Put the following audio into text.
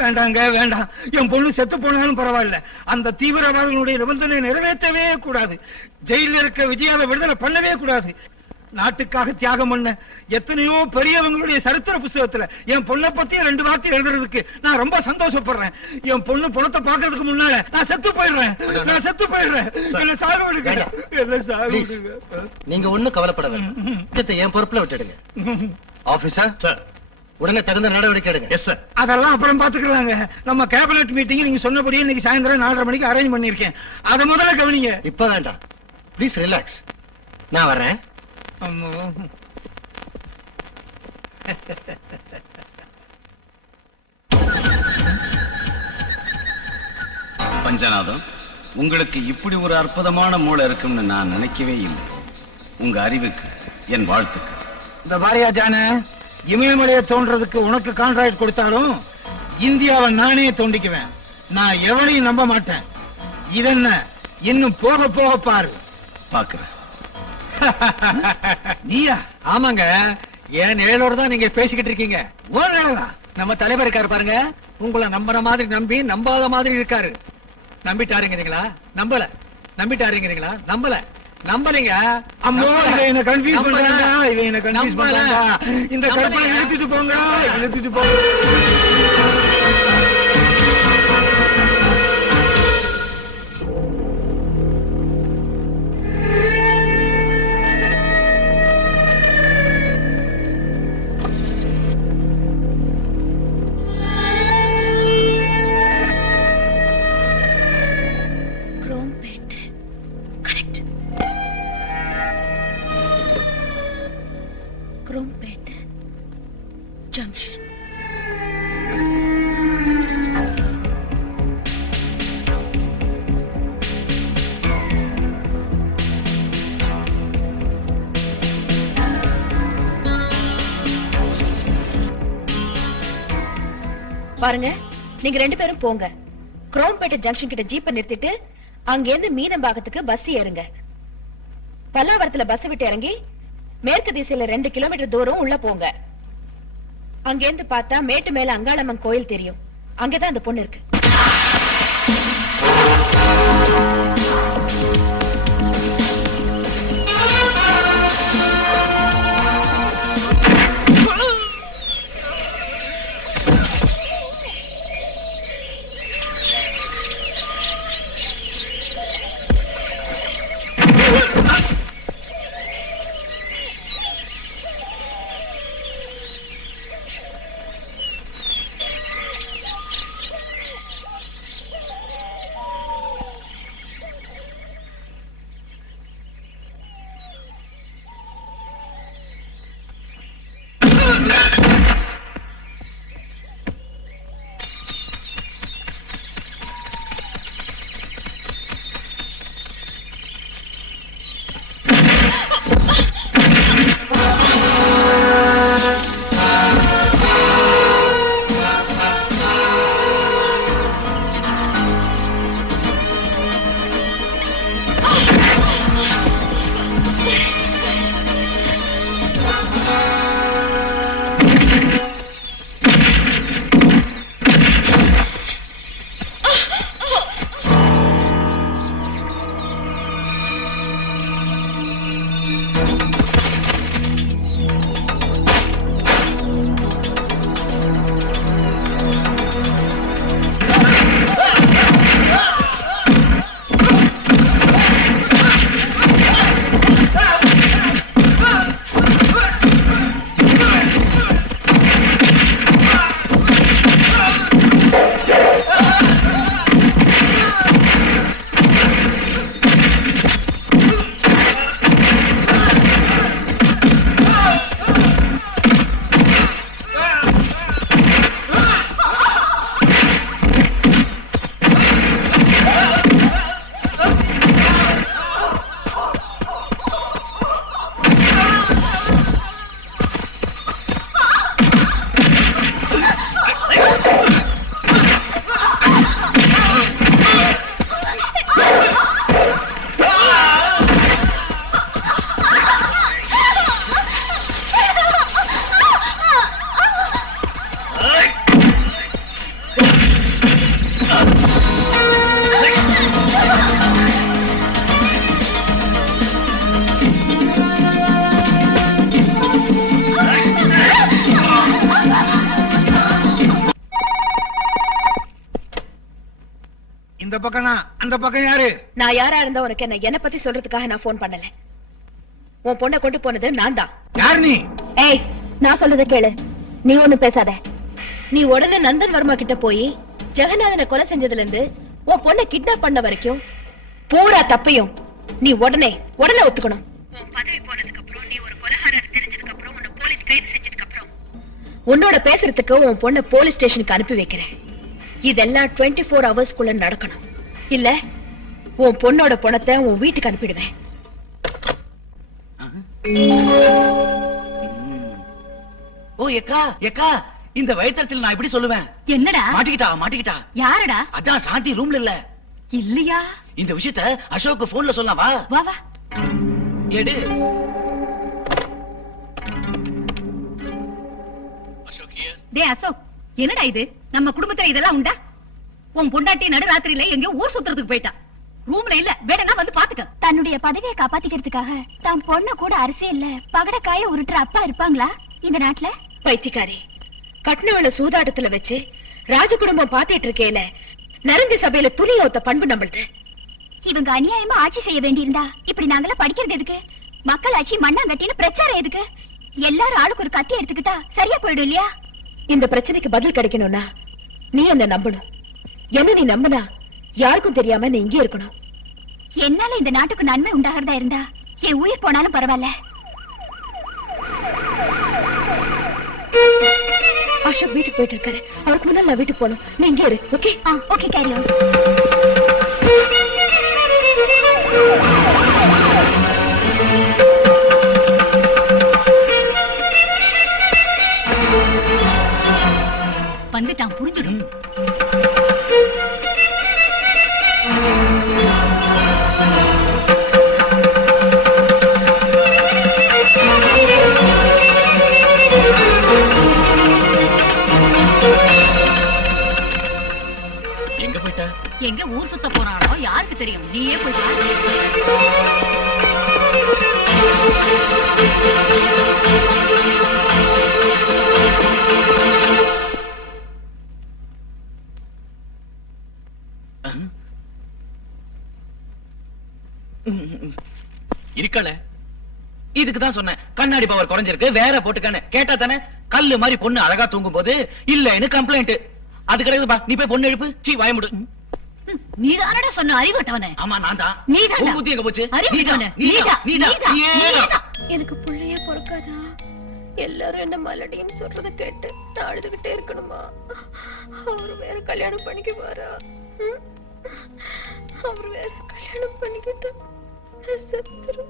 வேண்டாங்க வேண்டாம். என் பொண்ணு செத்து போனாலும் பரவாயில்ல, அந்த தீவிரவாதிகளுடைய நிபந்தனை நிறைவேற்றவே கூடாது. ஜெயில இருக்க விஜயாவை விடுதலை பண்ணவே கூடாது. நாட்டுக்காக தியாகம் பண்ண எத்தனையோ பெரியவங்களுடைய சரித்திர புத்தகத்துல என் பொண்ணை பத்தி 2 வார்த்தை எழுதுறதுக்கு நான் ரொம்ப சந்தோஷப்படுறேன். என் பொண்ணு பணத்தை பாக்குறதுக்கு முன்னால நான் செத்து போயிடுறேன். என்ன சாக விடுங்க, என்ன சாக விடுங்க. நீங்க ஒண்ணும் கவலைப்பட வேண்டாம், என் பொறுப்புல விட்டுடுங்க. ஆபீசர் சார், உடனே தகுந்த நடவடிக்கை எடுங்க. Yes sir. அதெல்லாம் அப்புறம் பாத்துக்கலாங்க. நம்ம கேபினட் மீட்டிங் நீங்க சொன்னபடியே இன்னைக்கு சாயந்தரம் 4:30 மணிக்கு அரேஞ்ச் பண்ணிருக்கேன். அத முதல்ல கவனிங்க. இப்ப வேண்டாம், ப்ளீஸ் ரிலாக்ஸ். நான் வரேன். பஞ்சநாதம், உங்களுக்கு இப்படி ஒரு அற்புதமான மூளை இருக்கும்னு நான் நினைக்கவே இல்லை. உங்க அறிவுக்கு என் வாழ்த்துக்கள். இந்த பாரியா ஜான, இமயமலையை தோன்றதுக்கு உனக்கு கான்ட்ராக்ட் கொடுத்தாலும் இந்தியாவை நானே தோண்டிக்குவேன். நான் எவனையும் நம்ப மாட்டேன். இதென்ன இன்னும் போக போக பாரு. பாக்குறேன். நீயா? ஆமாங்க, என் நிழலோட தான் நீங்க பேசிக்கிட்டு இருக்கீங்க. நம்ம தலைவர் இருக்காரு பாருங்க, உங்களை நம்புற மாதிரி நம்பி நம்பாத மாதிரி இருக்காரு. நம்பிட்டாருங்கிறீங்களா? நம்பல. நம்பிட்டாருங்கிறீங்களா? நம்பல. நம்பலீங்க. அம்மோ, என்ன கன்ஃபியூஸ் பண்றாங்க. இவன் என்ன கன்ஃபியூஸ் பண்றாங்க. இந்த கற்பனை இழுத்துட்டு போங்க, இழுத்துட்டு போங்க. பாருங்க, நீங்க 2 பேரும் போங்க. குரோம்பேட்டை ஜங்ஷன் கிட்ட ஜீப்பை நிறுத்திட்டு அங்கிருந்து மீனம்பாக்கத்துக்கு பஸ் ஏறுங்க. பல்லாவரத்துல பஸ் விட்டு இறங்கி மேற்கு திசையில 2 கிலோமீட்டர் தூரம் உள்ள போங்க. அங்கிருந்து பார்த்தா மேட்டு மேல அங்காளம்மன் கோயில் தெரியும். அங்கதான் அந்த பொண்ணு இருக்கு. பக்கம் அந்த பக்கம் யாரு? நான் யாரா இருந்தா உனக்கு என்ன பத்தி சொல்றதுக்காக நான் போன் பண்ணல. உன் பொண்ணை கொண்டு போனது நான் தான். யார் நீ? ஏய், நான் சொல்றத கேளு. நீ ஒண்ணும் பேசாத. நீ உடனே நந்தன் வர்மா கிட்ட போய் ஜெகநாதனை கொலை செஞ்சதுல இருந்து உன் பொண்ணை கிட்னாப் பண்ண வரைக்கும் பூரா தப்பையும் நீ உடனே ஒத்துக்கணும். உன் பதவி போனதுக்கு அப்புறம், நீ ஒரு கொலைகாரர் தெரிஞ்சதுக்கு அப்புறம், உன்னை போலீஸ் கைது செஞ்சதுக்கு அப்புறம் உன்னோட பேசுறதுக்கு உன் பொண்ணை போலீஸ் ஸ்டேஷனுக்கு அனுப்பி வைக்கிறேன். இதெல்லாம் 24 ஹவர்ஸ்க்குள்ள நடக்கணும். இல்ல உன் பொண்ணோட பணத்தை உன் வீட்டுக்கு அனுப்பிடுவேன். ஓ எக்கா எக்கா, இந்த வயிற்றுல நான் இப்படி சொல்லுவேன். என்னடா? மாட்டிக்கிட்டா. யாரடா? அதான் சாந்தி ரூம்ல இல்ல. இல்லையா? இந்த விஷயத்த அசோக் போன்ல சொல்லலாம். வா வா வா. எடு. டேய் அசோக், என்னடா இது? நம்ம குடும்பத்துல இதெல்லாம் உண்டா? உன் பொண்டாட்டி நடுராத்திரியில எங்கயோ ஊர் சுத்துறதுக்கு போயிட்டா. ரூம்ல இல்ல, வேடனா வந்து பாத்துக்க. தன்னுடைய பதவியை காப்பாத்திக்கிறதுக்காக தான் பொண்ணு கூட அரசியல்ல பகடக்காய உருட்டுற அப்பா இருப்பாங்களா இந்த நாட்டுல? பைத்தியக்காரி, கட்னவள சூதாட்டத்துல வச்சு ராஜ குடும்பம் பாத்திட்டு இருக்கேல, நரஞ்ச சபையில துணி ஓத்த பண்பு நம்மளுது. இவங்க அநியாயமா ஆட்சி செய்ய வேண்டியிருந்தா இப்படி நாங்களாம் படிக்கிறது எதுக்கு? மக்கள் ஆட்சி மண்ணாங்கட்டின்னு பிரச்சாரம் எதுக்கு? எல்லாரும் ஆளுக்கு ஒரு கத்தி எடுத்துக்கிட்டா சரியா போயிடும் இல்லையா? இந்த பிரச்சனைக்கு பதில் கிடைக்கணும்னா நீ என்ன நம்பணும். என்ன நீ நம்பினா யாருக்கும் தெரியாம நீ இங்கே இருக்கணும். என்னால இந்த நாட்டுக்கு நன்மை உண்டாகிறதா இருந்தா என் உயிர் போனாலும் பரவாயில்ல. அசோக் வீட்டுக்கு போயிட்டு இருக்காரு. அவருக்கு முன்னாடி நான் வீட்டுக்கு போகணும். நீ இங்கே இரு. ஓகே? Okay, carry on. வந்துட்டான், புரிஞ்சுடும். எங்க போயிட்டா? எங்க ஊர் சுத்த போறானோ யாருக்கு தெரியும்? நீயே போய் பாரு. இருக்கல. இதுக்குதான் சொன்னேன், கண்ணாடி பவர் குறைஞ்சிருக்கு, வேற போட்டுக்கானே. கேட்டா தானே? கல்லு மாதிரி பொண்ணு அழகா தூங்கும் போது இல்லன்னு கம்ப்ளைண்ட். அது கிடையாதுப்பா. நீ போய் பொண்ணு எழுப்பு. சீ, வாய மூடு. நீதானடா சொன்ன அறிவட்டவனே. ஆமா, நான் தான். நீதான். உன் புத்தி எங்க போச்சு? அறிவட்டவனே. எனக்கு புள்ளையே பொறுக்காதா? எல்லாரும் என்ன மலடின்னு சொல்றத கேட்டு நான் அழுதுகிட்டே இருக்கணுமா? அவரு வேற கல்யாணம் பண்ணிக்குவாரா? அவரு வேற கல்யாணம் பண்ணிக்கிட்டு செத்துரு.